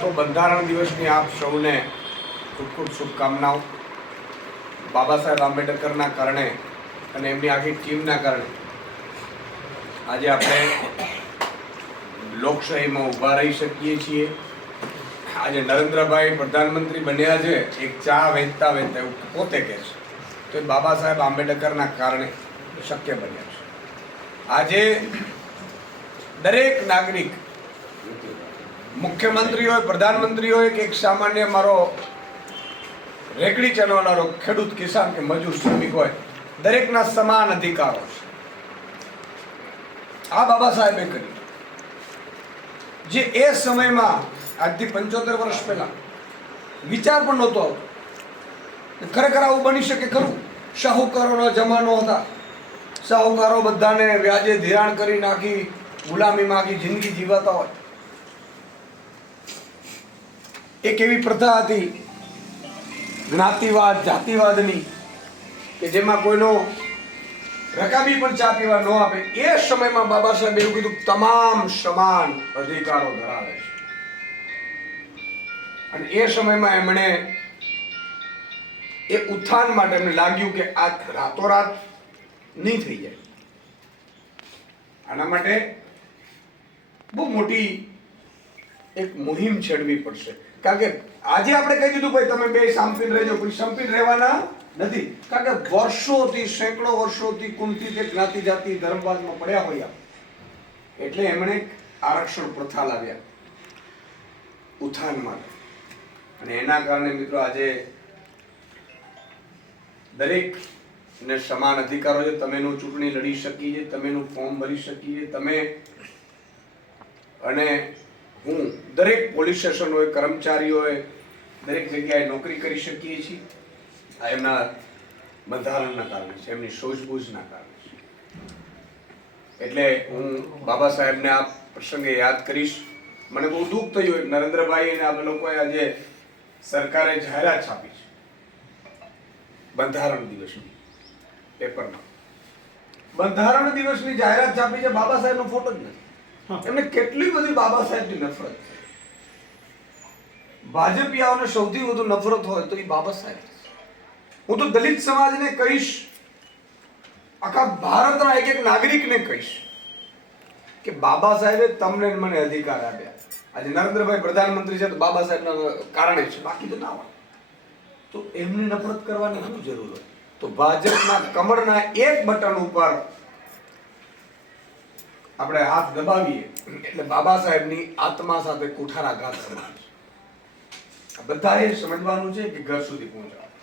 તો બંધારણ દિવસની આપ સૌને ખૂબ ખૂબ શુભકામનાઓ. બાબા સાહેબ આંબેડકરના કારણે અને એમની આખી ટીમના કારણે આજે આપણે લોકશાહીમાં ઊભા રહી શકીએ છીએ. આજે નરેન્દ્રભાઈ પ્રધાનમંત્રી બન્યા છે, એક ચા વેચતા વેચતા એવું પોતે કહે છે, તો એ બાબા સાહેબ આંબેડકરના કારણે શક્ય બન્યા છે. આજે દરેક નાગરિક, મુખ્યમંત્રી હોય, પ્રધાનમંત્રી હોય કે એક સામાન્ય મારો રેકડી ચલાવનારો ખેડૂત, કિસાન કે મજૂર, શ્રમિક હોય, દરેકના સમાન અધિકારો છે. આ બાબા સાહેબે કર્યું જે એ સમયમાં આજથી 75 વર્ષ પહેલા વિચાર પણ નહોતો આવતો. ખરેખર આવું બની શકે ખરું? શાહુકારોનો જમાનો હતા. શાહુકારો બધાને વ્યાજે ધિરાણ કરી નાખી ગુલામીમાં આખી જિંદગી જીવાતા હોય. એક એવી પ્રથા હતી જ્ઞાતિવાદ, જાતિવાદની, કે જેમાં કોઈનો રકાબી પણ ચા પીવા ન આપે. એ સમયમાં બાબા સાહેબ એવું કીધું, તમામ સમાન અધિકારો ધરાવે છે. અને એ સમયમાં એમણે એ ઉત્થાન માટે એમને લાગ્યું કે આ રાતોરાત નહીં થઈ જાય. આના માટે બહુ મોટી એક મુહિમ છેડવી પડશે. કારણ કે આજે આપણે કહી દીધું ભાઈ તમે બે સંપીને રહેજો, કોઈ સંપીને રહેવાના નથી. કારણ કે વર્ષોથી, સેંકડો વર્ષોથી કુંઠિત જ્ઞાતિ જાતિ ધર્મવાદમાં પડ્યા હોય. એટલે એમણે આરક્ષણ પ્રથા લાવ્યા ઉત્થાન માટે. અને એના કારણે મિત્રો આજે દરેક ને સમાન અધિકારો છે. તમેનું ચૂંટણી લડી શકીએ, તમેનું ફોર્મ ભરી શકીએ, તમે અને હું દરેક પોલીસ સ્ટેશન હોય, કર્મચારીઓ હોય, દરેક જગ્યાએ નોકરી કરી શકીએ છીએ. આ એમના બંધારણના કારણે છે, એમની સૂઝબૂઝના કારણે છે. એટલે હું બાબા સાહેબને આ પ્રસંગે યાદ કરીશ. મને બહુ દુઃખ થયું નરેન્દ્રભાઈ અને આપણે લોકોએ આજે સરકારે જાહેરાત છાપી છે બંધારણ દિવસની પેપરમાં. બંધારણ દિવસની જાહેરાત છાપી છે, બાબા સાહેબનો ફોટો જ નથી. એમને કેટલી બધી બાબા સાહેબની નફરત છે. ભાજપિયાઓને સૌથી વધુ નફરત હોય તો એ બાબા સાહેબ. હું તો દલિત સમાજને કહીશ, આખા ભારતના એક એક નાગરિકને કહીશ કે બાબા સાહેબે તમને મને અધિકાર આપ્યા. આજે નરેન્દ્રભાઈ પ્રધાનમંત્રી છે તો બાબા સાહેબના કારણે છે, બાકી તો ના હોય. તો એમની નફરત કરવાની શું જરૂર હોય? તો ભાજપના કમળના એક બટન ઉપર આપણે હાથ દબાવીએ એટલે બાબા સાહેબની આત્મા સાથે કુઠારાઘાત સમાન છે. બધાએ સમજવાનું છે કે ઘર સુધી પહોંચાડે.